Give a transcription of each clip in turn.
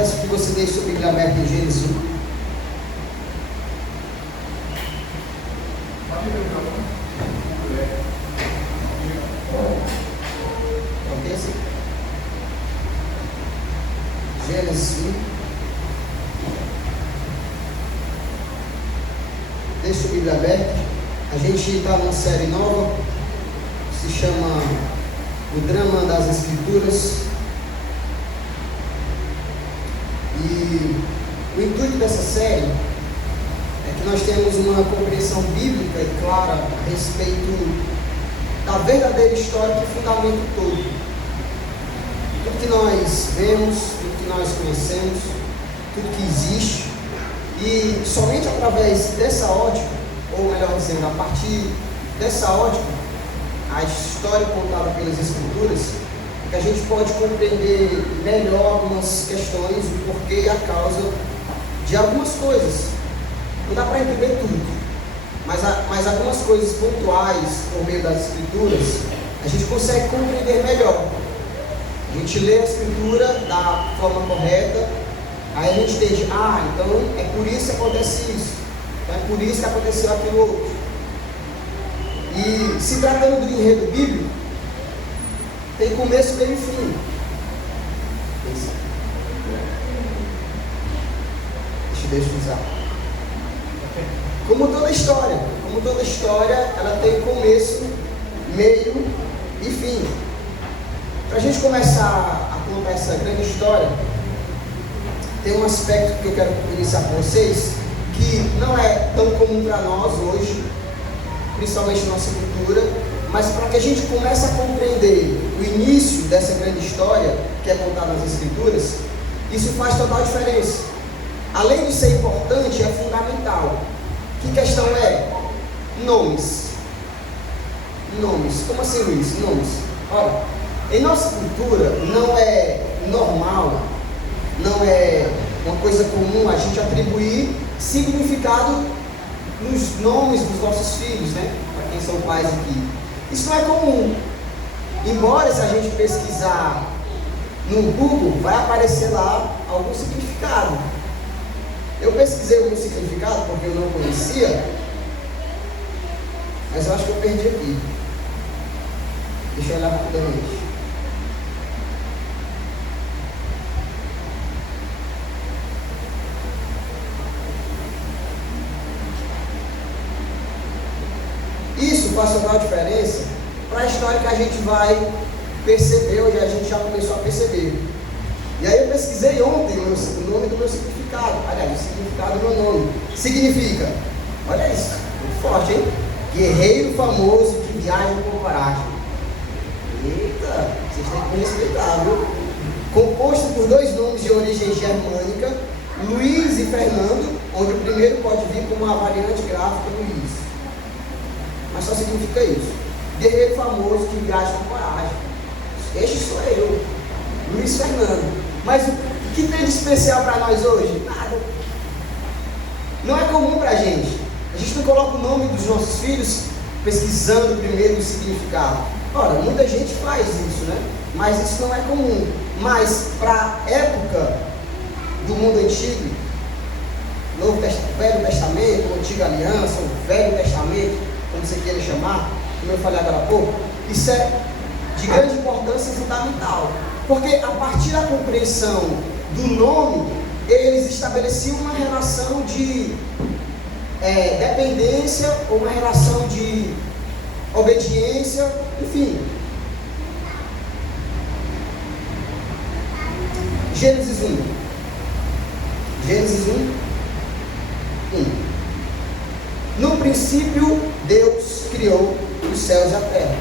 peço que você deixe sua Bíblia aberta em Gênesis 1. Gênesis 1. Deixe sua Bíblia aberta. A gente está numa série nova, que se chama O Drama das Escrituras. E o intuito dessa série é que nós temos uma compreensão bíblica e clara a respeito da verdadeira história que fundamenta o todo. Tudo que nós vemos, tudo que nós conhecemos, tudo que existe, e somente através dessa ótica, ou melhor dizendo, a partir dessa ótica, a história contada pelas Escrituras, que a gente pode compreender melhor algumas questões, o porquê e a causa de algumas coisas. Não dá para entender tudo, mas algumas coisas pontuais por meio das Escrituras, a gente consegue compreender melhor. A gente lê a Escritura da forma correta, aí a gente entende, então é por isso que acontece isso, então é por isso que aconteceu aquilo outro. E se tratando do enredo bíblico, tem começo, meio e fim. Deixa eu usar. Como toda história, ela tem começo, meio e fim. Para a gente começar a contar essa grande história, tem um aspecto que eu quero iniciar com vocês, que não é tão comum para nós hoje, principalmente na nossa cultura, mas para que a gente comece a compreender o início dessa grande história, que é contada nas Escrituras, isso faz total diferença. Além de ser importante, é fundamental. Que questão é? Nomes. Como assim, Luiz? Nomes. Olha, em nossa cultura não é normal, não é uma coisa comum a gente atribuir significado nos nomes dos nossos filhos, né? Para quem são pais aqui. Isso não é comum. Embora, se a gente pesquisar no Google, vai aparecer lá algum significado. Eu pesquisei algum significado porque eu não conhecia, mas eu acho que eu perdi aqui. Deixa eu olhar rapidamente. Isso faz total diferença para a história que a gente vai perceber, hoje a gente já começou a perceber. E aí eu pesquisei ontem o nome do meu significado. Aliás, o significado do meu nome. Significa, olha isso, muito forte, hein? Guerreiro famoso que viaja com coragem. Eita, vocês têm que me respeitar, viu? Composto por dois nomes de origem germânica, Luiz e Fernando, onde o primeiro pode vir como uma variante gráfica Luiz. Mas só significa isso. Guerreiro famoso que viaja com coragem. Este sou eu, Luiz Fernando. Mas o que tem de especial para nós hoje? Nada. Não é comum para a gente. A gente não coloca o nome dos nossos filhos pesquisando primeiro o significado. Ora, muita gente faz isso, né? Mas isso não é comum. Mas para a época do mundo antigo, Velho Testamento, Antiga Aliança, o Velho Testamento, como você queira chamar, como eu falei agora há pouco, isso é de grande importância e fundamental, porque a partir da compreensão do nome, eles estabeleciam uma relação de dependência, ou uma relação de obediência, enfim. Gênesis 1. No princípio, Deus criou os céus e a terra.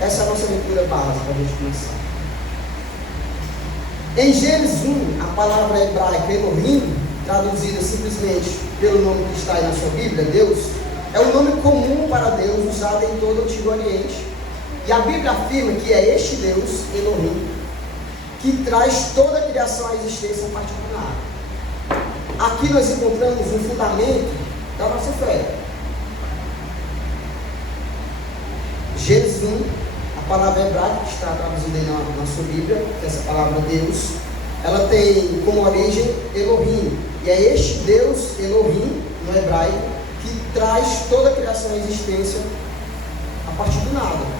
Essa é a nossa leitura básica para a gente começar. Em Gênesis 1, a palavra hebraica Elohim, traduzida simplesmente pelo nome que está aí na sua Bíblia, Deus, é um nome comum para Deus, usado em todo o Antigo Oriente. E a Bíblia afirma que é este Deus, Elohim, que traz toda a criação à existência particular. Aqui nós encontramos o fundamento da nossa fé. Gênesis 1, a palavra hebraica que está traduzida aí na sua Bíblia, que é essa palavra Deus, ela tem como origem Elohim. E é este Deus, Elohim, no hebraico, que traz toda a criação à existência a partir do nada.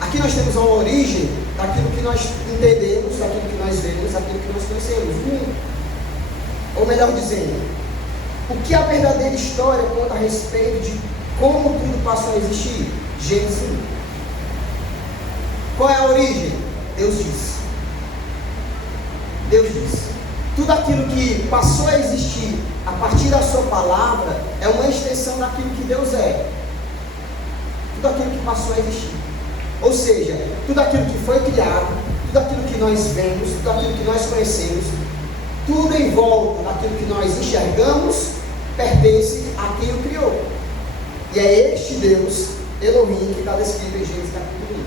Aqui nós temos uma origem daquilo que nós entendemos, daquilo que nós vemos, daquilo que nós conhecemos. Ou melhor dizendo, o que a verdadeira história conta a respeito de como tudo passou a existir? Gênesis 1. Qual é a origem? Deus disse. Deus disse. Tudo aquilo que passou a existir a partir da sua palavra é uma extensão daquilo que Deus é. Tudo aquilo que passou a existir. Ou seja, tudo aquilo que foi criado, tudo aquilo que nós vemos, tudo aquilo que nós conhecemos, tudo em volta daquilo que nós enxergamos, pertence a quem o criou. E é este Deus, Elohim, que está descrito em Gênesis capítulo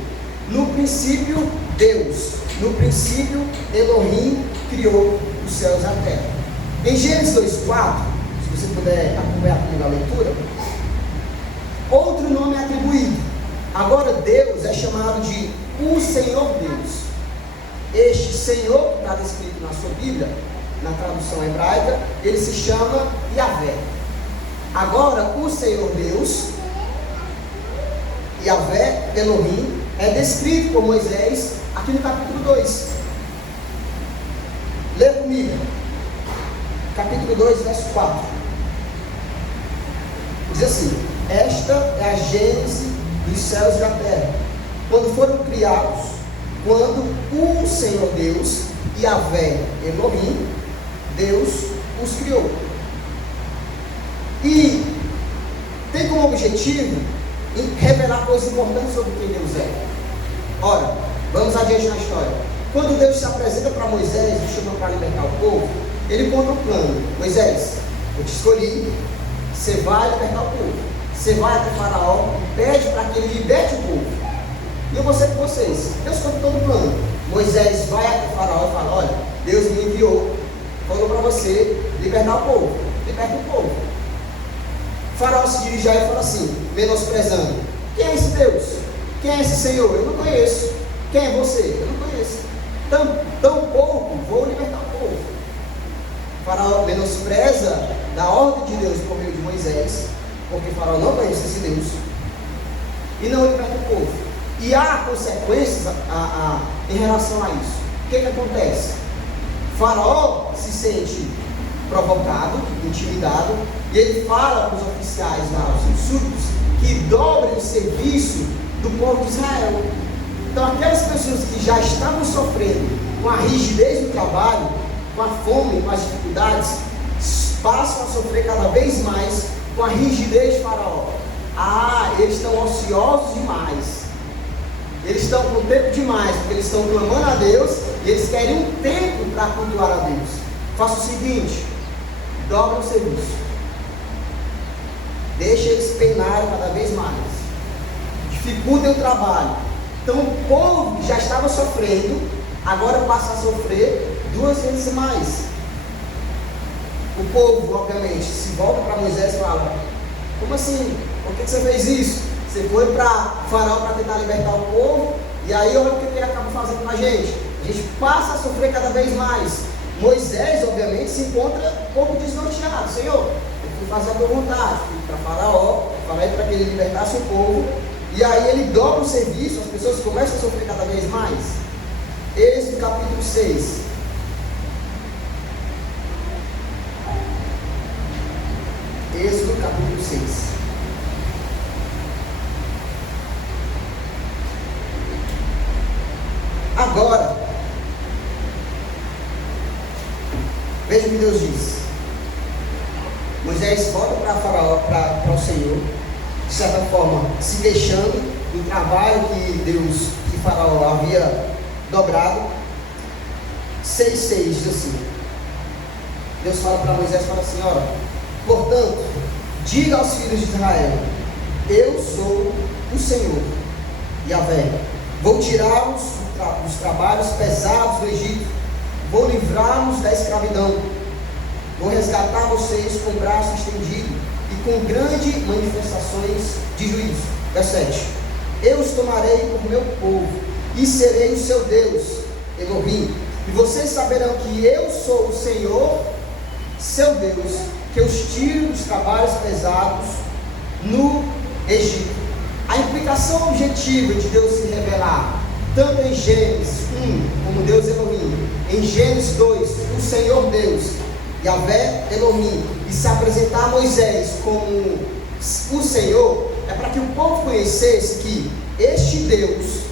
1. No princípio, Deus. No princípio, Elohim criou os céus e a terra. Em Gênesis 2,4, se você puder acompanhar comigo a leitura, outro nome é atribuído. Agora Deus é chamado de o Senhor Deus. Este Senhor que está descrito na sua Bíblia, na tradução hebraica, ele se chama Yahvé. Agora o Senhor Deus, Yahvé, Elohim, é descrito por Moisés aqui no capítulo 2. Lê comigo, capítulo 2, verso 4. Diz assim: esta é a gênese dos céus e da terra, quando foram criados, quando o Senhor Deus, Yahvé, Elohim, Deus os criou. E tem como objetivo revelar coisas importantes sobre quem Deus é. Ora, vamos adiante na história. Quando Deus se apresenta para Moisés e chama para libertar o povo, ele conta um plano. Moisés, eu te escolhi, você vai libertar o povo. Você vai até Faraó e pede para que ele liberte o povo. E eu vou ser com vocês. Deus conta todo o plano. Moisés vai até Faraó e fala: olha, Deus me enviou, falou para você libertar o povo. Liberta o povo. Faraó se dirige a ele e fala assim, menosprezando: quem é esse Deus? Quem é esse Senhor? Eu não conheço. Quem é você? Eu não conheço. Tão pouco vou libertar o povo. Faraó menospreza da ordem de Deus por meio de Moisés, porque Faraó não conhece esse Deus, e não liberta o povo. E há consequências em relação a isso. O que acontece? Faraó se sente provocado, intimidado, e ele fala para os oficiais lá, os súditos, que dobrem o serviço do povo de Israel. Então aquelas pessoas que já estavam sofrendo com a rigidez do trabalho, com a fome, com as dificuldades, passam a sofrer cada vez mais com a rigidez de Faraó. Eles estão ociosos demais. Eles estão com tempo demais, porque eles estão clamando a Deus e eles querem um tempo para cultuar a Deus. Faça o seguinte: dobra o serviço. Deixa eles penarem cada vez mais. Dificultem o trabalho. Então o povo que já estava sofrendo, agora passa a sofrer 2 vezes mais. O povo, obviamente, se volta para Moisés e fala: como assim? Por que você fez isso? Você foi para Faraó para tentar libertar o povo, e aí olha o que ele acaba fazendo com a gente. A gente passa a sofrer cada vez mais. Moisés, obviamente, se encontra um pouco desnorteado. Senhor, eu fui fazer a tua vontade, fui para Faraó, falei para que ele libertasse o povo, e aí ele dobra o serviço, as pessoas começam a sofrer cada vez mais. Êxodo capítulo 6. Êxodo capítulo 6. Agora, veja o que Deus diz. Moisés volta para Faraó, para o Senhor, de certa forma, se deixando do trabalho que Faraó havia dobrado. 6,6 diz assim: Deus fala para Moisés, fala assim: olha, portanto, diga aos filhos de Israel: eu sou o Senhor, Yahvé. Vou tirá-los dos trabalhos pesados do Egito, vou livrá-los da escravidão, vou resgatar vocês com o braço estendido e com grandes manifestações de juízo. Verso 7. Eu os tomarei por meu povo e serei o seu Deus, Elohim. E vocês saberão que eu sou o Senhor, seu Deus, que os tiro dos trabalhos pesados no Egito. A implicação objetiva de Deus se revelar, tanto em Gênesis 1, como Deus Elohim, em Gênesis 2, o Senhor Deus, Yahvé Elohim, e se apresentar a Moisés como o Senhor, é para que o povo conhecesse que este Deus,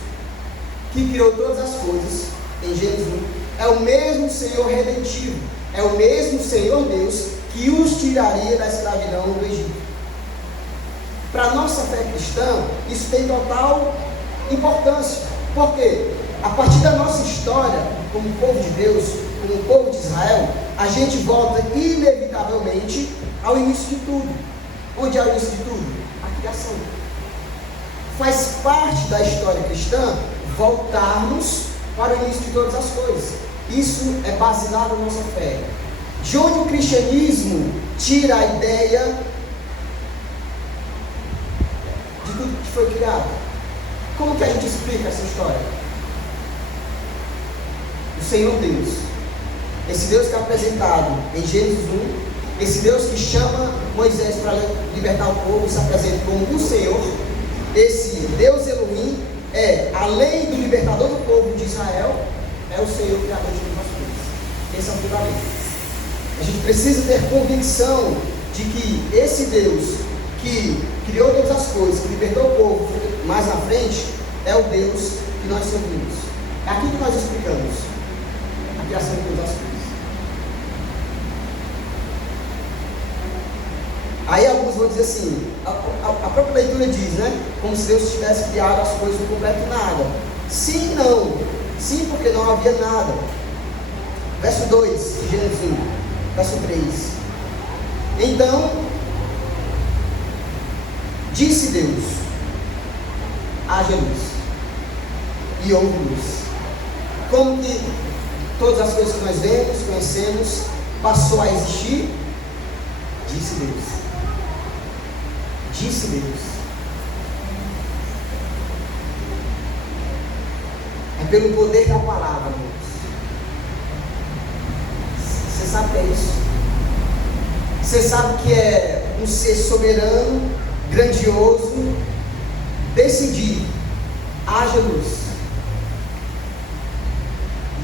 que criou todas as coisas, em Gênesis 1, é o mesmo Senhor redentivo, é o mesmo Senhor Deus que os tiraria da escravidão do Egito. Para a nossa fé cristã, isso tem total importância. Por quê? A partir da nossa história, como povo de Deus, como povo de Israel, a gente volta inevitavelmente ao início de tudo. Onde é o início de tudo? A criação. Faz parte da história cristã voltarmos para o início de todas as coisas. Isso é baseado na nossa fé. De onde o cristianismo tira a ideia de tudo que foi criado? Como que a gente explica essa história? O Senhor Deus, esse Deus que é apresentado em Gênesis 1, esse Deus que chama Moisés para libertar o povo, se apresenta como o Senhor, esse Deus Elohim é, além do libertador do povo de Israel, é o Senhor criador de todas as coisas. Esse é o fundamento. A gente precisa ter convicção de que esse Deus que criou todas as coisas, que libertou o povo mais na frente, é o Deus que nós servimos. É aqui que nós explicamos a criação de todas as coisas. Aí alguns vão dizer assim, a própria leitura diz, né? Como se Deus tivesse criado as coisas no completo nada. Sim e não. Sim, porque não havia nada. Verso 2 de Gênesis 1, verso 3. Então, disse Deus, haja luz, e houve luz. Como que todas as coisas que nós vemos, conhecemos, passou a existir? Disse Deus. Disse Deus. É pelo poder da palavra, irmãos. Você sabe o que é isso? Você sabe que é um ser soberano, grandioso, decidir, haja luz,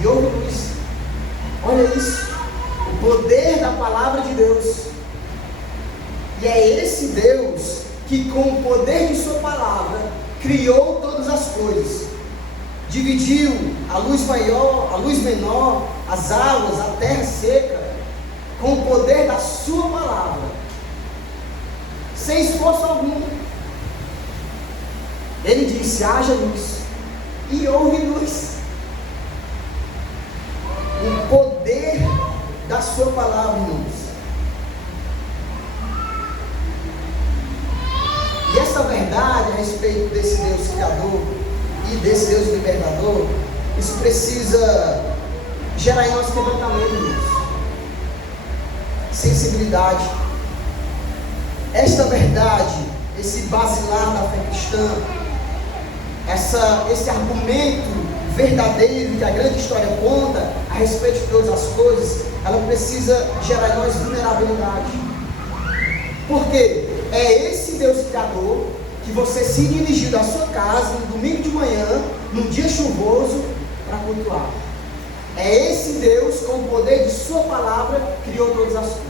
e houve luz. Olha isso, o poder da palavra de Deus. E é esse Deus que, com o poder de sua palavra, criou todas as coisas, dividiu a luz maior, a luz menor, as águas, a terra seca, com o poder da sua palavra, sem esforço algum. Ele disse, haja luz, e houve luz. O poder da sua palavra, irmãos. E essa verdade a respeito desse Deus criador e desse Deus libertador, isso precisa gerar em nós quebrantamento, irmãos. Sensibilidade. Esta verdade, esse basilar da fé cristã, esse argumento verdadeiro que a grande história conta a respeito de todas as coisas, ela precisa gerar em nós vulnerabilidade. Por quê? É esse Deus criador que você se dirigiu da sua casa no domingo de manhã, num dia chuvoso, para cultuar. É esse Deus, com o poder de sua palavra, criou todas as coisas.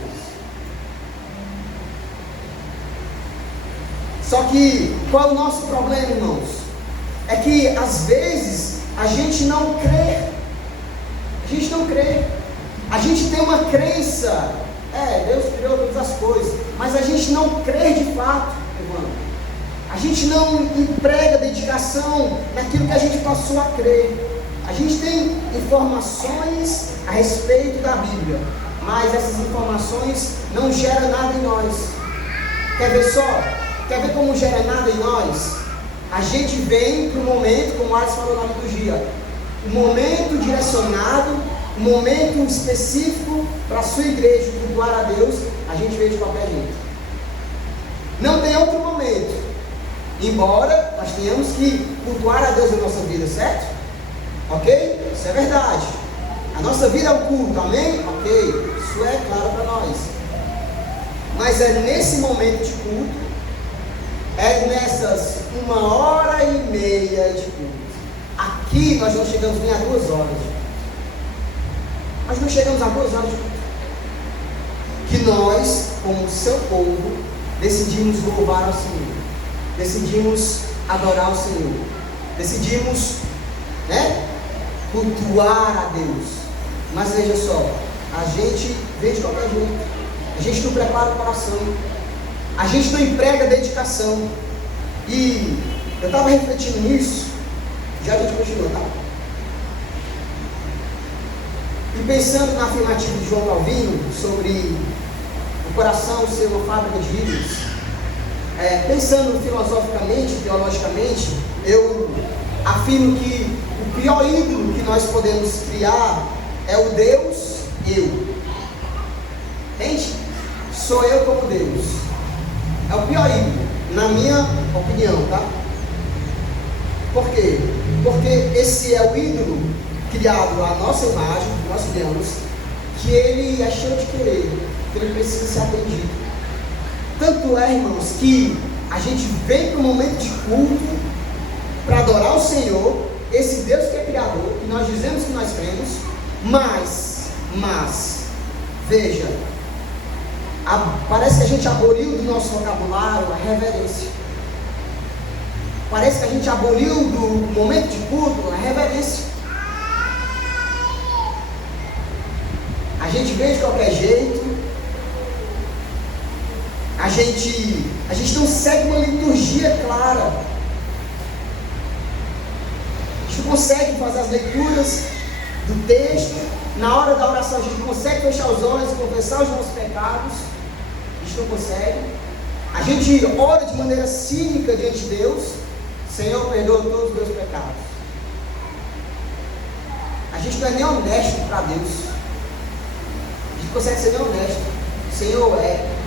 Só que, qual é o nosso problema, irmãos? É que, às vezes, a gente não crê. A gente não crê. A gente tem uma crença. Deus criou todas as coisas. Mas a gente não crê de fato, irmão. A gente não emprega dedicação naquilo que a gente passou a crer. A gente tem informações a respeito da Bíblia, mas essas informações não geram nada em nós. Quer ver só? Quer ver como gera nada em nós? A gente vem para o momento, como o Alisson falou na liturgia, um momento direcionado, um momento específico para a sua igreja cultuar a Deus, a gente vê de qualquer jeito. Não tem outro momento, embora nós tenhamos que cultuar a Deus na nossa vida, certo? Ok? Isso é verdade. A A nossa vida é o culto, amém? Ok, isso é claro para nós. Mas é nesse momento de culto, é nessas 1h30 de culto. Aqui nós não chegamos nem a 2 horas. Nós não chegamos a 2 horas de culto. Que nós, como seu povo, decidimos louvar ao Senhor. Decidimos adorar o Senhor. Decidimos, cultuar a Deus. Mas veja só, a gente vem de qualquer jeito. A gente não prepara o coração. A gente não emprega dedicação. E eu estava refletindo nisso. Já a gente continua, tá? E pensando na afirmativa de João Calvino sobre o coração ser uma fábrica de ídolos, pensando filosoficamente, teologicamente, eu afirmo que o pior ídolo que nós podemos criar é o Deus eu. Entende? Sou eu como Deus. É o pior ídolo, na minha opinião, tá? Por quê? Porque esse é o ídolo criado à nossa imagem, que nós criamos, que ele é cheio de querer, que ele precisa ser atendido. Tanto é, irmãos, que a gente vem para o momento de culto para adorar o Senhor, esse Deus que é Criador, que nós dizemos que nós cremos, mas, veja, parece que a gente aboliu do nosso vocabulário a reverência. Parece que a gente aboliu do momento de culto a reverência. A gente vem de qualquer jeito. A gente não segue uma liturgia clara. A gente não consegue fazer as leituras do texto. Na hora da oração a gente não consegue fechar os olhos e confessar os nossos pecados. A gente não consegue. A gente ora de maneira cínica diante de Deus. Senhor, perdoa todos os meus pecados. A gente não é nem honesto para Deus. A gente consegue ser nem honesto. Senhor,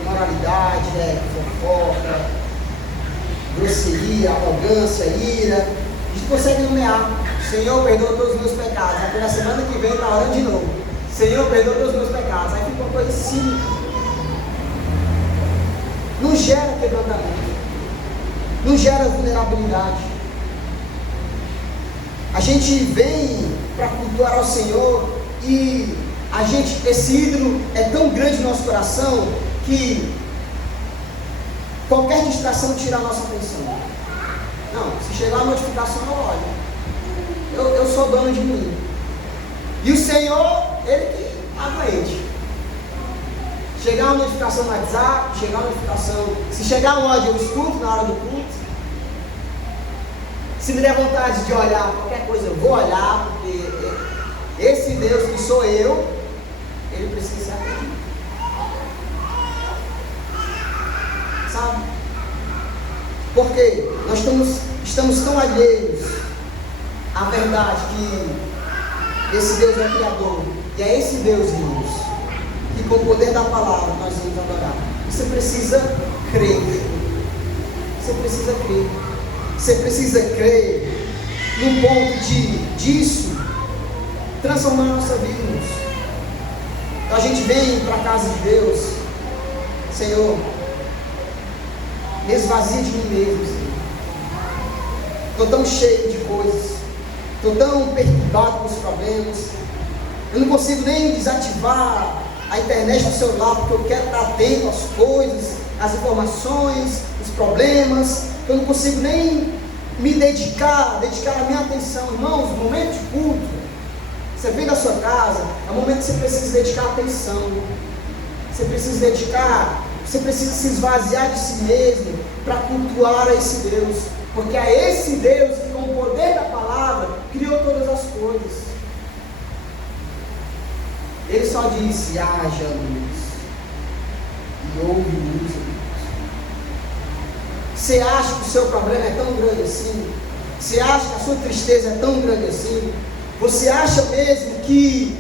imoralidade, fofoca, grosseria, arrogância, ira. A gente consegue nomear. Senhor, perdoa todos os meus pecados. Aí na semana que vem está orando de novo. Senhor, perdoa todos os meus pecados. Aí fica uma coisa cínica. Não gera quebrantamento. Não gera vulnerabilidade. A gente vem para cultuar ao Senhor e esse ídolo é tão grande no nosso coração que qualquer distração tira a nossa atenção. Não, se chegar a notificação eu olho. Eu sou dono de mim. E o Senhor, Ele que aguente. Chegar uma notificação no WhatsApp, se chegar um áudio eu escuto na hora do culto. Se me der vontade de olhar qualquer coisa, eu vou olhar, porque esse Deus que sou eu, Ele precisa ser atendido. Sabe? Porque nós estamos tão alheios à verdade que esse Deus é Criador. E é esse Deus, irmãos, que com o poder da palavra nós vamos adorar. Você precisa crer. Você precisa crer. Você precisa crer no ponto disso transformar a nossa vida, irmãos. Então a gente vem para a casa de Deus. Senhor, me esvazia de mim mesmo, Senhor. Estou tão cheio de coisas. Estou tão perturbado com os problemas. Eu não consigo nem desativar a internet do celular, porque eu quero estar atento às coisas, às informações, os problemas. Eu não consigo nem me dedicar a minha atenção. Irmãos, no momento de culto, você vem da sua casa, é o momento que você precisa dedicar atenção. Você precisa se esvaziar de si mesmo para cultuar a esse Deus. Porque é esse Deus que, com o poder da palavra, criou todas as coisas. Ele só disse: haja luz. E houve luz. Você acha que o seu problema é tão grande assim? Você acha que a sua tristeza é tão grande assim? Você acha mesmo que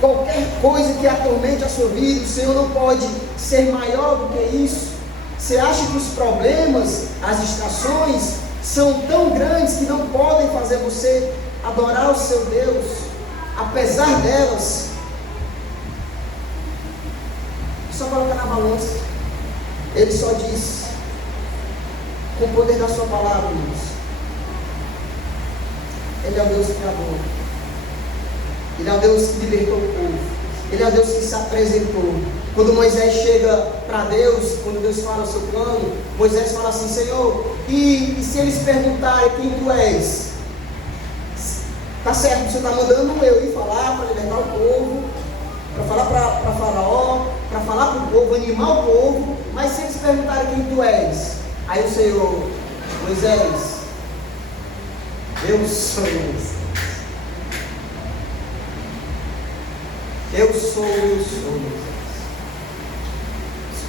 qualquer coisa que atormente a sua vida, o Senhor não pode ser maior do que isso? Você acha que os problemas, as distrações são tão grandes que não podem fazer você adorar o seu Deus, apesar delas, só coloca na balança. Ele só diz, com o poder da sua palavra, irmãos, Ele é o Deus criador. Ele é o Deus que libertou o povo. Ele é o Deus que se apresentou. Quando Moisés chega para Deus, quando Deus fala o seu plano, Moisés fala assim: Senhor, e se eles perguntarem quem tu és? Tá certo, você está mandando eu ir falar para libertar o povo, para falar para Faraó, para falar para o povo, animar o povo, mas se eles perguntarem quem tu és? Aí o Senhor, Moisés, eu sou Moisés. Eu sou, Moisés.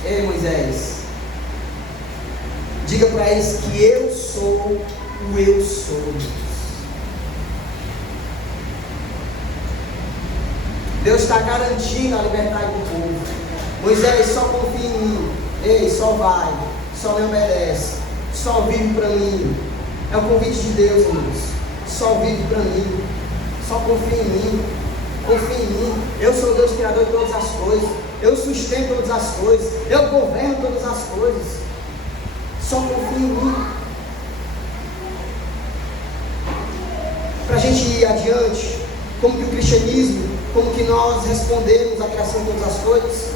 Ei, Moisés, diga para eles que eu sou o eu sou. Deus está garantindo a liberdade do povo. Moisés, só confia em mim. Ei, só vai, só me obedece, só vive para mim. É o convite de Deus, irmãos. Só vive para mim, só confia em mim. Confia em mim. Eu sou Deus criador de todas as coisas. Eu sustento todas as coisas. Eu governo todas as coisas. Só confia em mim. Para a gente ir adiante, como que o cristianismo, como que nós respondemos à criação de todas as coisas?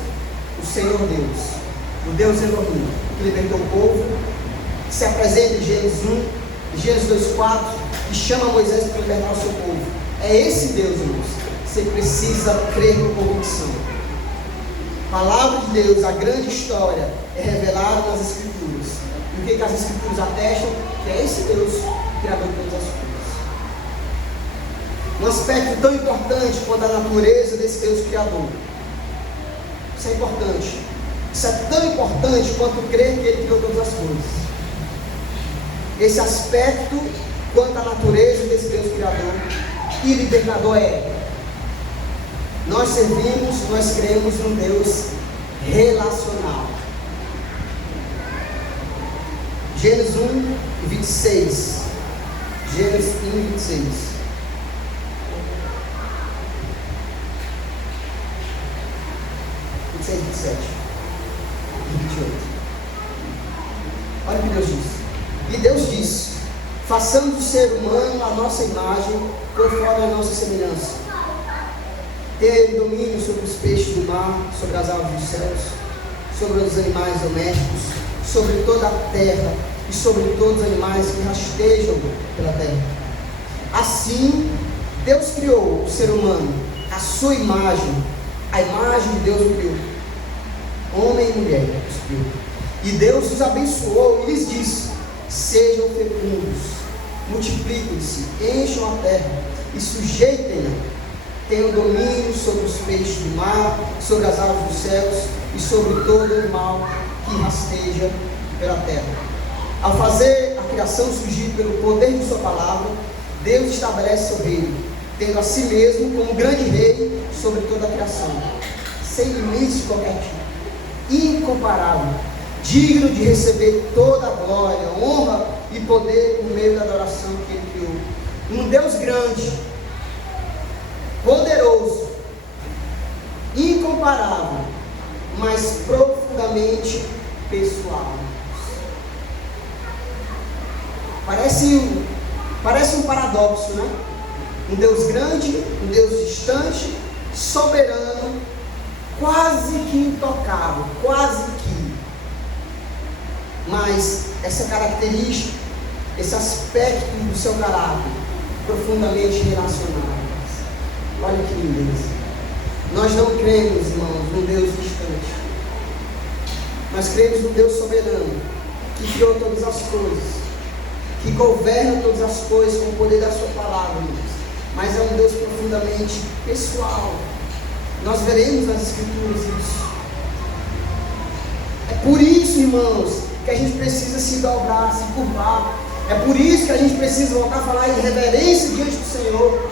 O Senhor Deus, o Deus Elohim, que libertou o povo, que se apresenta em Gênesis 1, Gênesis 2:4, que chama Moisés para libertar o seu povo. É esse Deus, irmãos. Você precisa crer com convicção. A palavra de Deus, a grande história, é revelada nas Escrituras. E o que as Escrituras atestam? Que é esse Deus, criador de todas as coisas. Um aspecto tão importante quanto a natureza desse Deus criador. Isso é importante. Isso é tão importante quanto crer que Ele criou todas as coisas. Esse aspecto quanto a natureza desse Deus criador e libertador é: nós servimos, nós cremos num Deus relacional. Gênesis 1, 26. Gênesis 1, 26. 26, 27 e 28. Olha o que Deus diz. E Deus disse: façamos o ser humano a nossa imagem, conforme a nossa semelhança. Ter domínio sobre os peixes do mar, sobre as aves dos céus, sobre os animais domésticos, sobre toda a terra e sobre todos os animais que rastejam pela terra. Assim, Deus criou o ser humano, a sua imagem, a imagem de Deus o criou. Homem e mulher os criou. E Deus os abençoou e lhes disse: sejam fecundos, multipliquem-se, encham a terra e sujeitem-na. Tenham domínio sobre os peixes do mar, sobre as aves dos céus e sobre todo animal que rasteja pela terra. Ao fazer a criação surgir pelo poder de sua palavra, Deus estabelece seu reino, tendo a si mesmo como grande rei sobre toda a criação, sem limites de qualquer tipo, incomparável, digno de receber toda a glória, honra e poder por meio da adoração que Ele criou. Um Deus grande, poderoso, incomparável, mas profundamente pessoal. Parece um paradoxo, né? Um Deus grande, um Deus distante, soberano, quase que intocável, quase que. Mas essa característica, esse aspecto do seu caráter, profundamente relacionado. Olha que lindeza. Nós não cremos, irmãos, num Deus distante. Nós cremos num Deus soberano, que criou todas as coisas, que governa todas as coisas com o poder da sua palavra, irmãos. Mas é um Deus profundamente pessoal. Nós veremos nas Escrituras isso. É por isso, irmãos, que a gente precisa se dobrar, se curvar. É por isso que a gente precisa voltar a falar em reverência diante do Senhor.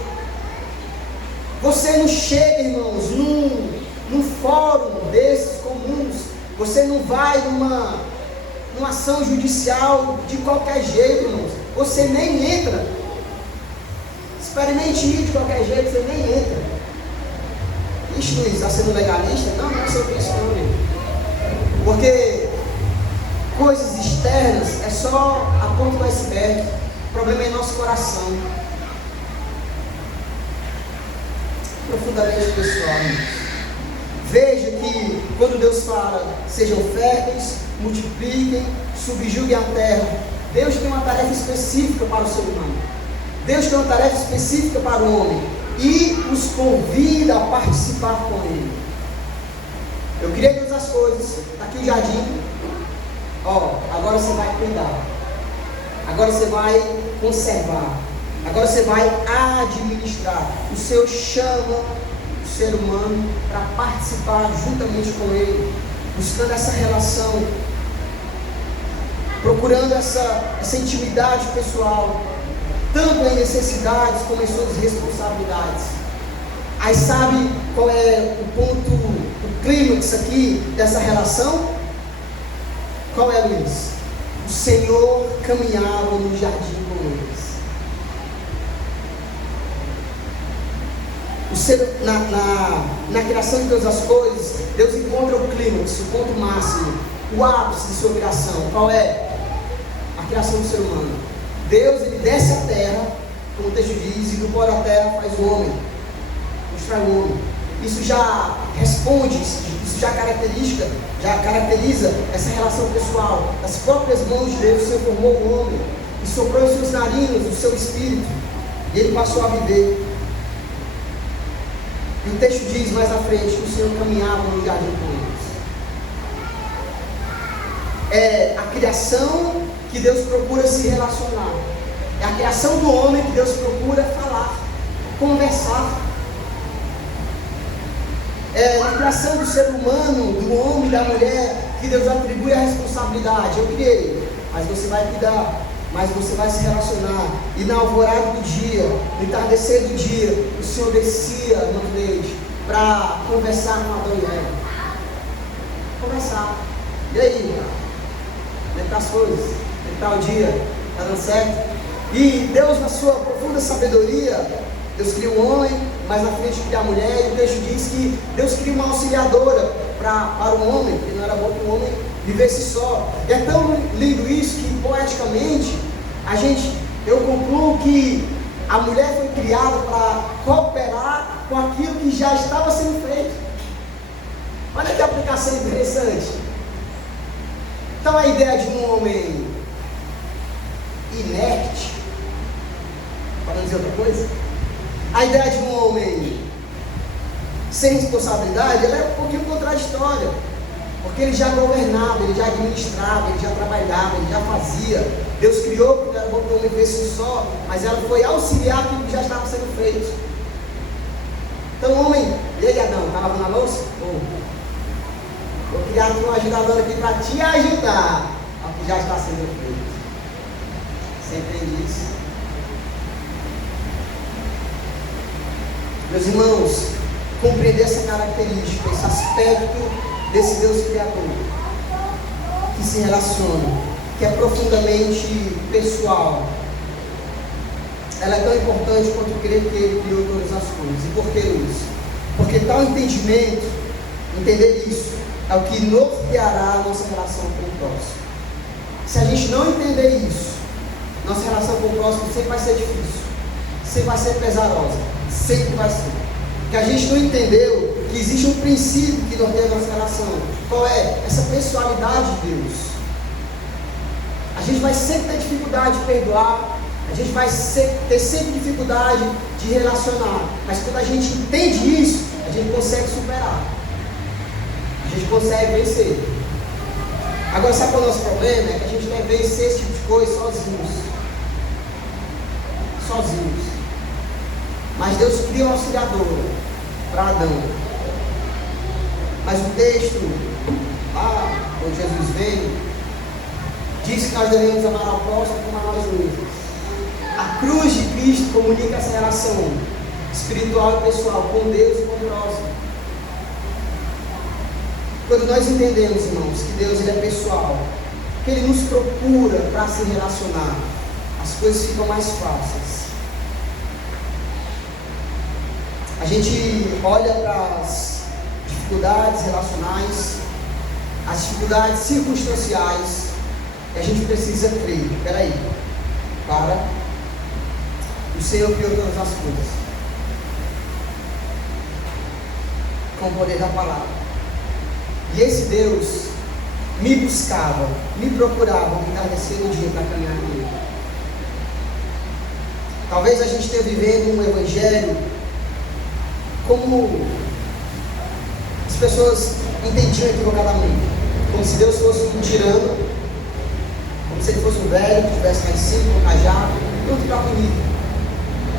Você não chega, irmãos, num fórum desses comuns. Você não vai numa ação judicial de qualquer jeito, irmãos. Você nem entra. Experimente ir de qualquer jeito, você nem entra. Ixi, Luiz, está sendo legalista? Não, não é sobre isso não, amigo. Porque coisas externas é só a ponta do iceberg. O problema é nosso coração. Profundamente pessoal, amigos. Veja que quando Deus fala, sejam férteis, multipliquem, subjuguem a terra, Deus tem uma tarefa específica para o ser humano. Deus tem uma tarefa específica para o homem e os convida a participar com Ele. Eu criei todas as coisas. Está aqui o jardim. Agora você vai cuidar. Agora você vai conservar. Agora você vai administrar. O Senhor chama o ser humano para participar juntamente com Ele, buscando essa relação, procurando essa intimidade pessoal, tanto em necessidades como em suas responsabilidades. Aí sabe qual é o ponto, o clímax aqui dessa relação? Qual é, Luiz? O Senhor caminhava no jardim com eles. Na criação de todas as coisas, Deus encontra o clímax, o ponto máximo, o ápice de sua criação. Qual é? A criação do ser humano. Deus, ele desce a terra, como o texto diz, e do pó da terra faz o homem, constrói o homem. Isso já responde, isso já caracteriza essa relação pessoal. Das próprias mãos de Deus, o Senhor formou o homem e soprou em suas narinas o seu espírito, e ele passou a viver. E o texto diz mais à frente que o Senhor caminhava no jardim com eles. É a criação que Deus procura se relacionar. É a criação do homem que Deus procura falar, conversar. É na criação do ser humano, do homem e da mulher, que Deus atribui a responsabilidade. Eu criei, mas você vai cuidar, mas você vai se relacionar. E na alvorada do dia, no entardecer do dia, o Senhor descia no leite para conversar com Adão e Eva. Conversar. E aí? Como é que tá as coisas? Como é que tá o dia? Está dando certo? E Deus, na sua profunda sabedoria, Deus cria o homem, mais na frente cria a mulher, e o texto diz que Deus cria uma auxiliadora para o homem, porque não era bom que o homem vivesse só. E é tão lindo isso que, poeticamente, eu concluo que a mulher foi criada para cooperar com aquilo que já estava sendo feito. Olha que aplicação interessante. Então a ideia de um homem inerte, para não dizer outra coisa, a ideia de um homem sem responsabilidade, ela é um pouquinho contraditória, porque ele já governava, ele já administrava, ele já trabalhava, ele já fazia. Deus criou porque era bom que o homem vivesse só, mas ela foi auxiliar aquilo que já estava sendo feito. Então o homem, e aí Adão, está lavando a louça? Vou criar aqui um ajudador aqui para te ajudar ao que já está sendo feito. Você entende isso? Meus irmãos, compreender essa característica, esse aspecto desse Deus Criador, que se relaciona, que é profundamente pessoal, ela é tão importante quanto crer que Ele criou todas as coisas. E por que isso? Porque tal entendimento, entender isso, é o que norteará a nossa relação com o próximo. Se a gente não entender isso, nossa relação com o próximo sempre vai ser difícil, sempre vai ser pesarosa, sempre vai ser. Porque a gente não entendeu que existe um princípio que norteia a nossa relação. Qual é? Essa pessoalidade de Deus. A gente vai sempre ter dificuldade de perdoar, a gente vai ter sempre dificuldade de relacionar, mas quando a gente entende isso, a gente consegue superar, a gente consegue vencer. Agora, sabe qual é o nosso problema? É que a gente quer vencer esse tipo de coisa sozinhos. Mas Deus cria uma auxiliadora para Adão. Mas o texto, lá quando Jesus veio, diz que nós devemos amar ao próximo como a nós mesmos. A cruz de Cristo comunica essa relação espiritual e pessoal com Deus e com o próximo. Quando nós entendemos, irmãos, que Deus ele é pessoal, que Ele nos procura para se relacionar, as coisas ficam mais fáceis. A gente olha para as dificuldades relacionais, as dificuldades circunstanciais, e a gente precisa crer. Espera aí, para o Senhor criou todas as coisas com o poder da palavra. E esse Deus me buscava, me procurava, me entardecer no dia para caminhar comigo. Talvez a gente esteja vivendo um evangelho como as pessoas entendiam equivocadamente, como se Deus fosse um tirano, como se ele fosse um velho que tivesse mais 5, um cajado, pronto para punir.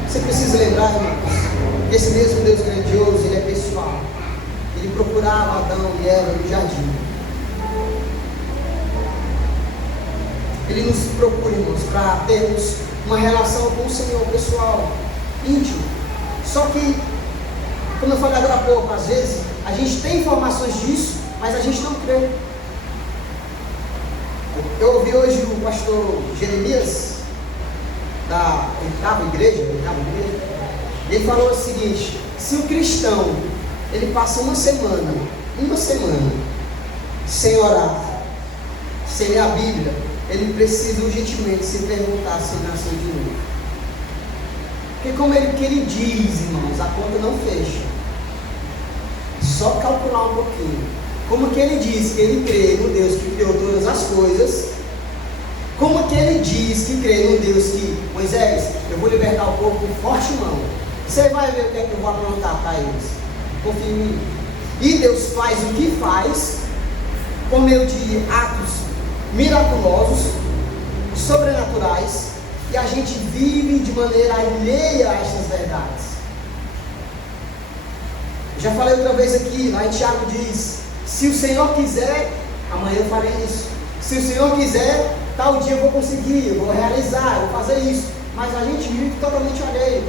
Você precisa lembrar, irmãos, que esse mesmo Deus grandioso, ele é pessoal. Ele procurava Adão e Eva no jardim. Ele nos procura, irmãos, para termos uma relação com o Senhor pessoal, íntimo. Só que, como eu falei agora há pouco, às vezes a gente tem informações disso, mas a gente não crê. Eu ouvi hoje o pastor Jeremias, da oitava igreja, e ele falou o seguinte: se o cristão ele passa uma semana sem orar, sem ler a Bíblia, ele precisa urgentemente se perguntar se nasceu de novo. Porque como que ele diz, irmãos, a conta não fecha. Só calcular um pouquinho. Como que ele diz que ele crê no Deus que criou todas as coisas? Como que ele diz que crê no Deus que, Moisés, eu vou libertar o povo com forte mão. Você vai ver o que é que eu vou aprontar para eles. Confia em mim. E Deus faz o que faz, por meio de atos miraculosos, sobrenaturais, e a gente vive de maneira alheia a essas verdades. Já falei outra vez aqui, lá em Tiago diz: se o Senhor quiser, amanhã eu farei isso. Se o Senhor quiser, tal dia eu vou conseguir, eu vou realizar, eu vou fazer isso. Mas a gente vive totalmente alheio,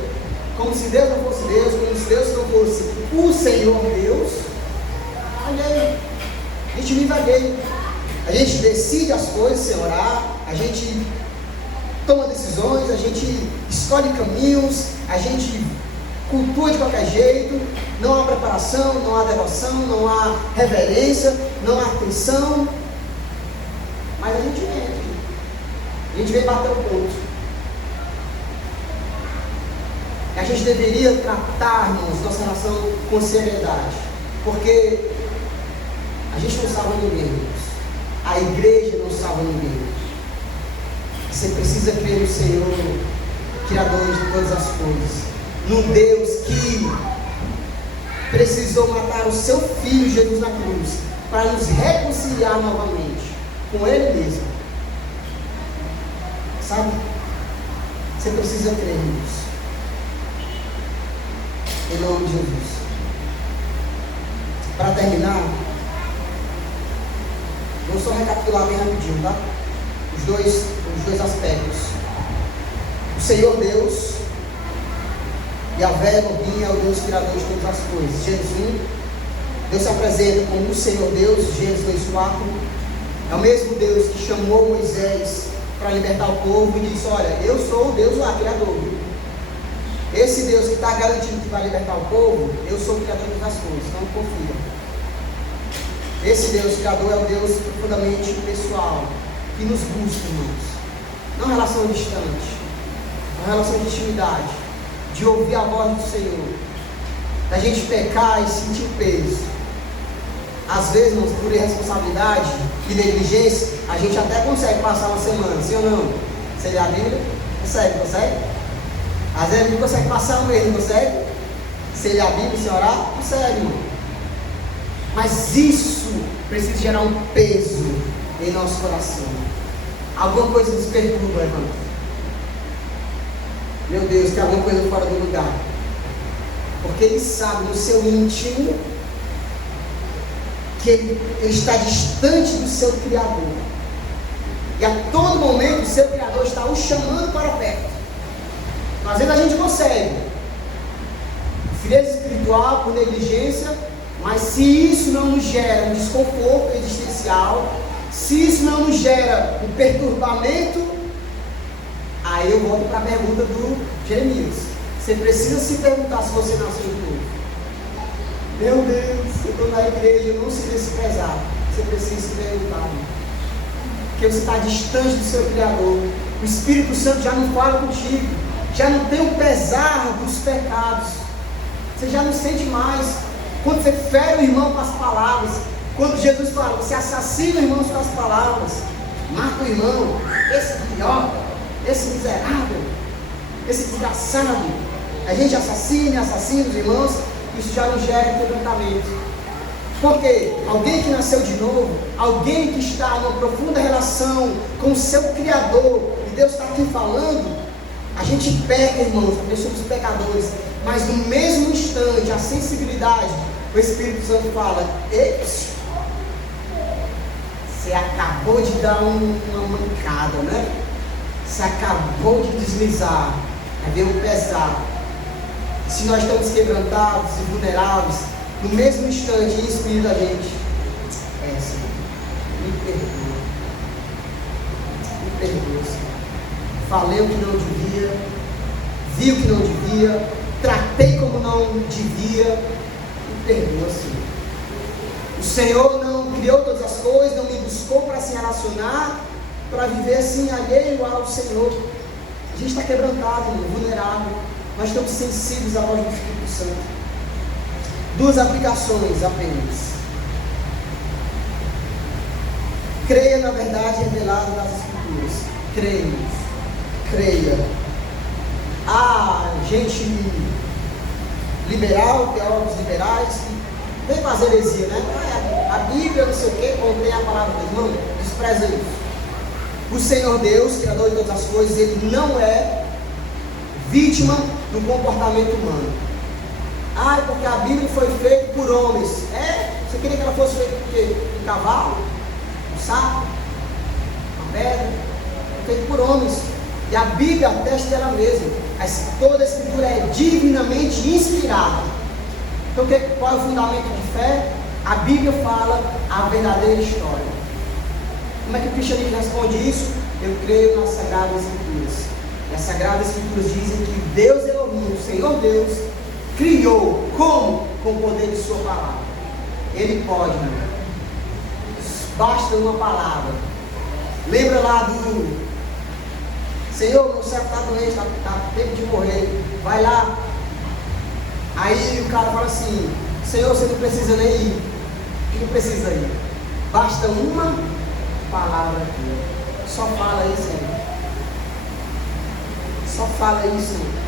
como se Deus não fosse Deus, como se Deus não fosse o Senhor Deus. Alheio. A gente vive alheio. A gente decide as coisas sem orar, a gente toma decisões, a gente escolhe caminhos, a gente cultua de qualquer jeito, não há preparação, não há devoção, não há reverência, não há atenção, mas a gente vem bater o ponto. E a gente deveria tratar-nos nossa relação com seriedade, porque a gente não salva ninguém, irmãos. A igreja não salva ninguém. Você precisa crer no Senhor, Criador de todas as coisas, no Deus que precisou matar o seu Filho Jesus na cruz, para nos reconciliar novamente com Ele mesmo. Sabe? Você precisa crer nisso. Em nome de Jesus. Para terminar, vou só recapitular bem rapidinho, tá? Os dois aspectos. O Senhor Deus, Yahvé Elohim, é o Deus criador de todas as coisas. Gênesis 1, Deus se apresenta como o Senhor Deus. Gênesis 2:4, é o mesmo Deus que chamou Moisés para libertar o povo e disse: olha, eu sou o Deus lá, criador. Esse Deus que está garantindo que vai libertar o povo, eu sou o criador de todas as coisas, não confia. Esse Deus criador é o Deus profundamente pessoal, que nos busca, irmãos. Não uma relação distante, uma relação de intimidade, de ouvir a voz do Senhor, da gente pecar e sentir peso. Às vezes, irmãos, por irresponsabilidade e negligência, a gente até consegue passar uma semana, sim ou não? Você lê a Bíblia? Consegue? Às vezes a gente consegue passar um mês, não consegue? Você lê a Bíblia sem orar? Consegue, irmão. Mas isso precisa gerar um peso em nosso coração. Alguma coisa nos perturba, irmão. Meu Deus, tem alguma coisa fora do lugar. Porque Ele sabe no seu íntimo que ele está distante do seu Criador. E a todo momento o seu Criador está o chamando para perto. Às vezes a gente consegue frieza espiritual por negligência, mas se isso não nos gera um desconforto existencial, se isso não nos gera um perturbamento, aí eu volto para a pergunta do Jeremias. Você precisa se perguntar se você nasceu de novo. Meu Deus, eu estou na igreja, eu não sinto esse pesar. Você precisa se perguntar. Porque você está distante do seu Criador. O Espírito Santo já não fala contigo. Já não tem o pesar dos pecados. Você já não sente mais. Quando você fere o irmão com as palavras. Quando Jesus fala, você assassina o irmão com as palavras. Mata o irmão. Esse idiota, esse miserável, esse desgraçado. A gente assassina os irmãos. Isso já nos gera quebrantamento. Porque alguém que nasceu de novo, alguém que está numa profunda relação com o seu Criador, e Deus está aqui falando, a gente peca, irmãos, porque somos pecadores, mas no mesmo instante, a sensibilidade, o Espírito Santo fala, ei, você acabou de dar uma mancada, né? Você acabou de deslizar, aí veio pesar. Se nós estamos quebrantados e vulneráveis, no mesmo instante, em espírito a gente, Senhor, me perdoa, Senhor. Falei o que não devia, vi o que não devia, tratei como não devia, me perdoa, Senhor. O Senhor não criou todas as coisas, não me buscou para se relacionar, para viver assim, alheio ao Senhor. A gente está quebrantado, vulnerável, nós estamos sensíveis à voz do Espírito Santo. 2 aplicações apenas. Creia na verdade revelada nas Escrituras. Creia. Há gente liberal, teólogos liberais, que vem fazer heresia, né? A Bíblia, não sei o que, contém a palavra de Deus. Não, despreza isso. O Senhor Deus, Criador de todas as coisas, Ele não é vítima do comportamento humano. Porque a Bíblia foi feita por homens. Você queria que ela fosse feita por quê? Um cavalo? Um sapo? Uma pedra? Foi feita por homens. E a Bíblia atesta dela mesma. Toda a Escritura é divinamente inspirada. Então qual é o fundamento de fé? A Bíblia fala a verdadeira história. Como é que o cristianismo responde isso? Eu creio nas Sagradas Escrituras. E as Sagradas Escrituras dizem que Deus Elohim, o Senhor Deus, criou como? Com o poder de sua palavra. Ele pode, meu irmão. Basta uma palavra. Lembra lá do Senhor, meu servo está doente, está tempo de morrer. Vai lá. Aí o cara fala assim, Senhor, você não precisa nem ir. Não precisa ir. Basta uma palavra aqui. Só fala isso, Senhor. Só fala isso, Senhor.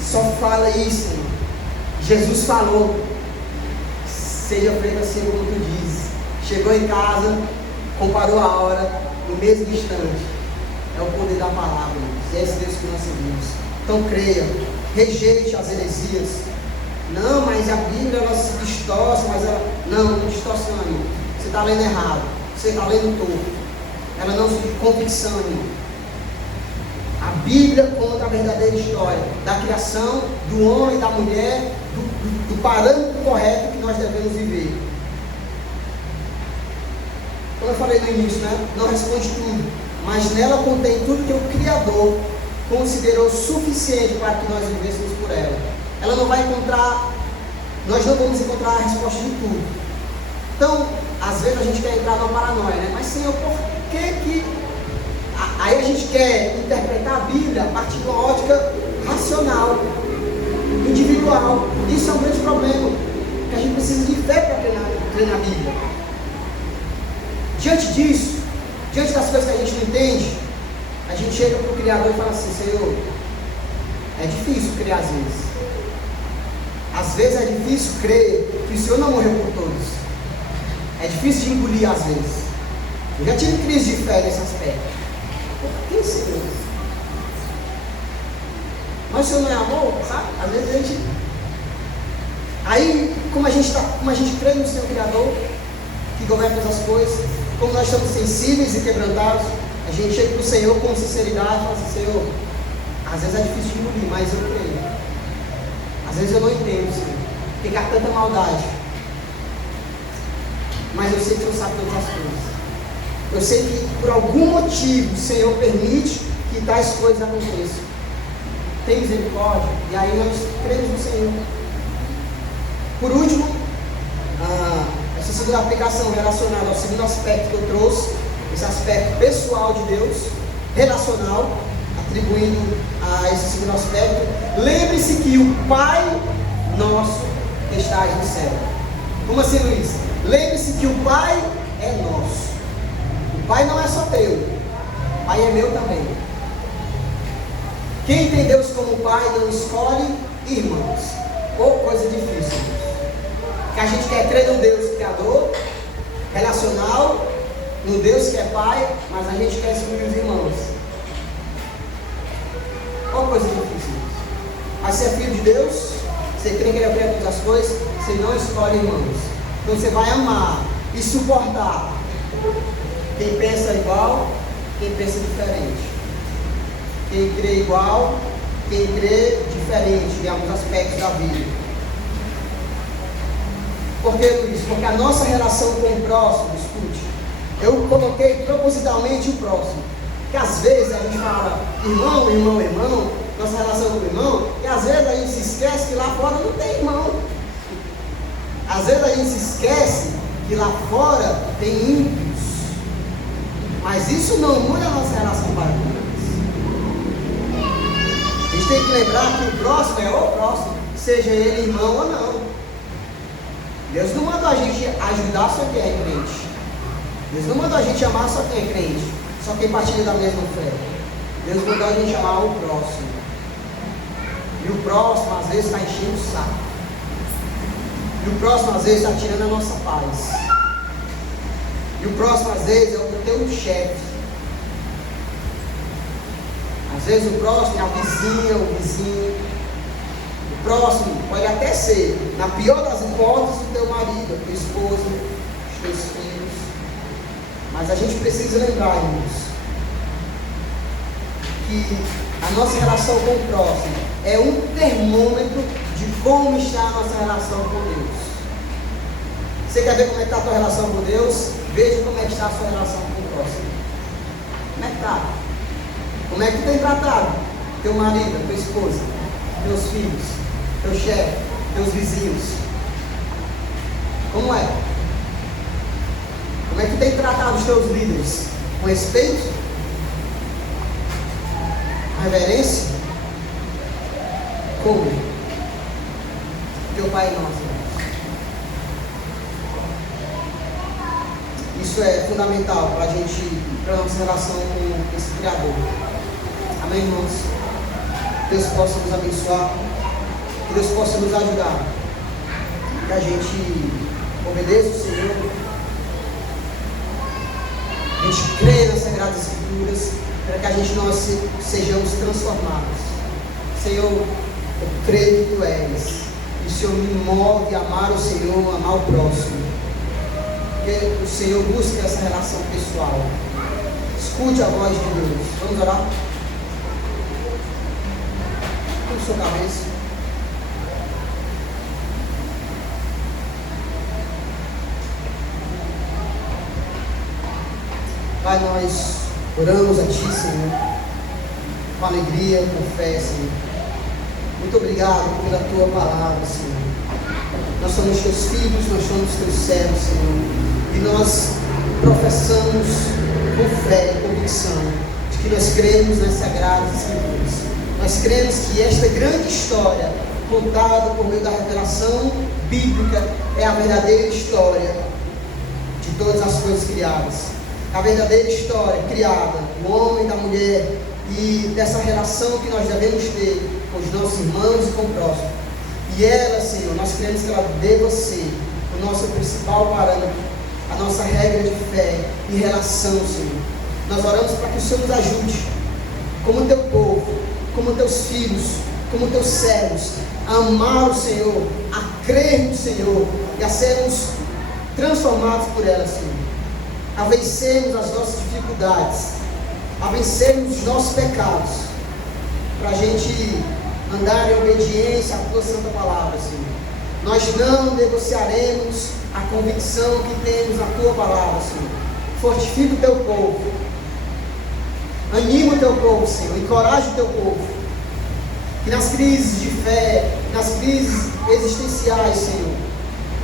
Só fala isso, Senhor. Jesus falou, seja feito assim como tu diz. Chegou em casa, comparou a hora, no mesmo instante. É o poder da palavra, irmãos. É esse Deus que nós seguimos. Então creia, rejeite as heresias. Não, mas a Bíblia ela se distorce, mas ela. Não distorce não, irmão. Você está lendo errado, você está lendo torto. Ela não se convicção, irmão. A Bíblia conta a verdadeira história da criação do homem e da mulher, do parâmetro correto que nós devemos viver. Como eu falei no início, né? Não responde tudo, mas nela contém tudo que o Criador considerou suficiente para que nós vivêssemos por ela. Ela não vai encontrar, nós não vamos encontrar a resposta de tudo. Então, às vezes a gente quer entrar numa paranoia, né? Mas Senhor, por que Aí a gente quer interpretar a Bíblia a partir de uma ótica racional, individual. Isso é um grande problema, porque a gente precisa de fé para crer na Bíblia. Diante disso, diante das coisas que a gente não entende, a gente chega para o Criador e fala assim, Senhor, é difícil crer às vezes. Às vezes é difícil crer que o Senhor não morreu por todos. É difícil de engolir às vezes. Eu já tive crise de fé nesse aspecto. Por que, Senhor? Mas o Senhor não é amor, sabe? Às vezes a gente... Aí, como a gente crê no Senhor Criador, que governa todas as coisas, como nós estamos sensíveis e quebrantados, a gente chega para o Senhor com sinceridade e fala assim, Senhor, às vezes é difícil de engolir, mas eu creio. Às vezes eu não entendo, Senhor, porque há tanta maldade. Mas eu sei que o Senhor sabe todas as coisas. Eu sei que por algum motivo o Senhor permite que tais coisas aconteçam. Tem misericórdia. E aí nós cremos no Senhor. Por último, essa segunda aplicação relacionada ao segundo aspecto que eu trouxe, esse aspecto pessoal de Deus, relacional, atribuindo a esse segundo aspecto. Lembre-se que o Pai nosso que estás no céu. Como assim, Luiz? Lembre-se que o Pai é nosso. O Pai não é só teu, o Pai é meu também. Quem tem Deus como Pai não escolhe irmãos. Ou coisa difícil. Que a gente quer crer no Deus Criador, relacional, no Deus que é Pai, mas a gente quer excluir os irmãos. Qual coisa difícil? Mas você é filho de Deus, você crê que Ele é o Criador de todas as coisas, você não escolhe irmãos. Então você vai amar e suportar quem pensa igual, quem pensa diferente. Quem crê igual, quem crê diferente em alguns aspectos da vida. Por que, Luiz? Porque a nossa relação com o próximo, escute, eu coloquei propositalmente o próximo. Porque às vezes a gente fala irmão, irmão, irmão, nossa relação com o irmão, e às vezes a gente se esquece que lá fora não tem irmão. Às vezes a gente se esquece que lá fora tem ímpios. Mas isso não muda a nossa relação para com Deus. A gente tem que lembrar que o próximo é o próximo, seja ele irmão ou não. Deus não mandou a gente ajudar só quem é crente. Deus não mandou a gente amar só quem é crente, só quem partilha da mesma fé. Deus mandou a gente amar o próximo. E o próximo às vezes está enchendo o saco. E o próximo às vezes está tirando a nossa paz. E o próximo às vezes é o teu chefe. Às vezes o próximo é a vizinha, o vizinho. O próximo pode até ser, na pior das hipóteses, o teu marido, a tua esposa, os teus filhos. Mas a gente precisa lembrar, irmãos, que a nossa relação com o próximo é um termômetro de como está a nossa relação com Deus. Você quer ver como é que está a tua relação com Deus? Veja como é que está a sua relação com o próximo. Como é que está? Como é que tu tem tratado teu marido, tua esposa, teus filhos, teu chefe, teus vizinhos? Como é? Como é que tu tem tratado os teus líderes? Com respeito? Reverência? Como? Teu Pai é nosso. Isso é fundamental para a gente, para a nossa relação com esse Criador. Amém, irmãos? Deus possa nos abençoar, que Deus possa nos ajudar, que a gente obedeça o Senhor, a gente crê nas Sagradas Escrituras, para que a gente nós sejamos transformados. Senhor, eu creio que Tu és, e o Senhor me move a amar o Senhor, amar o próximo. Que o Senhor busque essa relação pessoal. Escute a voz de Deus. Vamos orar? Com sua cabeça. Pai, nós oramos a Ti, Senhor, com alegria, com fé, Senhor. Muito obrigado pela Tua palavra, Senhor. Nós somos Teus filhos, nós somos Teus servos, Senhor. E nós professamos com fé e convicção de que nós cremos nas Sagradas Escrituras. Nós cremos que esta grande história, contada por meio da revelação bíblica, é a verdadeira história de todas as coisas criadas. A verdadeira história criada, do homem e da mulher, e dessa relação que nós devemos ter com os nossos irmãos e com o próximo. E ela, Senhor, nós queremos que ela deva ser o nosso principal parâmetro, a nossa regra de fé e relação, Senhor. Nós oramos para que o Senhor nos ajude, como Teu povo, como Teus filhos, como Teus servos, a amar o Senhor, a crer no Senhor e a sermos transformados por ela, Senhor. A vencermos as nossas dificuldades, a vencermos os nossos pecados, para a gente andar em obediência à Tua Santa Palavra, Senhor. Nós não negociaremos a convicção que temos na Tua Palavra, Senhor. Fortifica o Teu povo, anima o Teu povo, Senhor, encoraja o Teu povo, que nas crises de fé, nas crises existenciais, Senhor,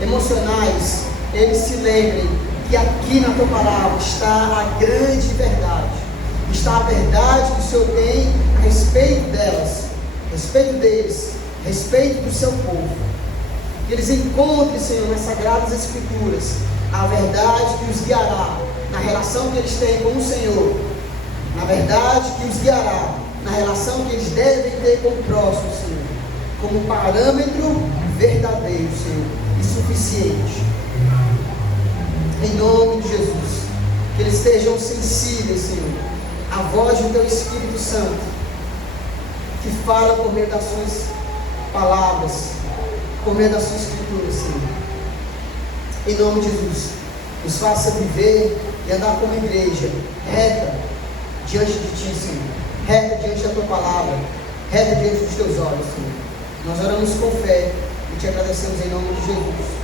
emocionais, eles se lembrem que aqui na tua palavra está a grande verdade, está a verdade que o Senhor tem a respeito delas, a respeito deles, a respeito do seu povo. Que eles encontrem, Senhor, nas Sagradas Escrituras, a verdade que os guiará na relação que eles têm com o Senhor, na verdade que os guiará na relação que eles devem ter com o próximo, Senhor, como parâmetro verdadeiro, Senhor, e suficiente. Em nome de Jesus, que eles sejam sensíveis, Senhor, à voz do Teu Espírito Santo, que fala por meio das Suas palavras, por meio das Suas Escrituras, Senhor. Em nome de Jesus, nos faça viver e andar como igreja, reta diante de Ti, Senhor, reta diante da Tua palavra, reta diante dos Teus olhos, Senhor. Nós oramos com fé e Te agradecemos em nome de Jesus.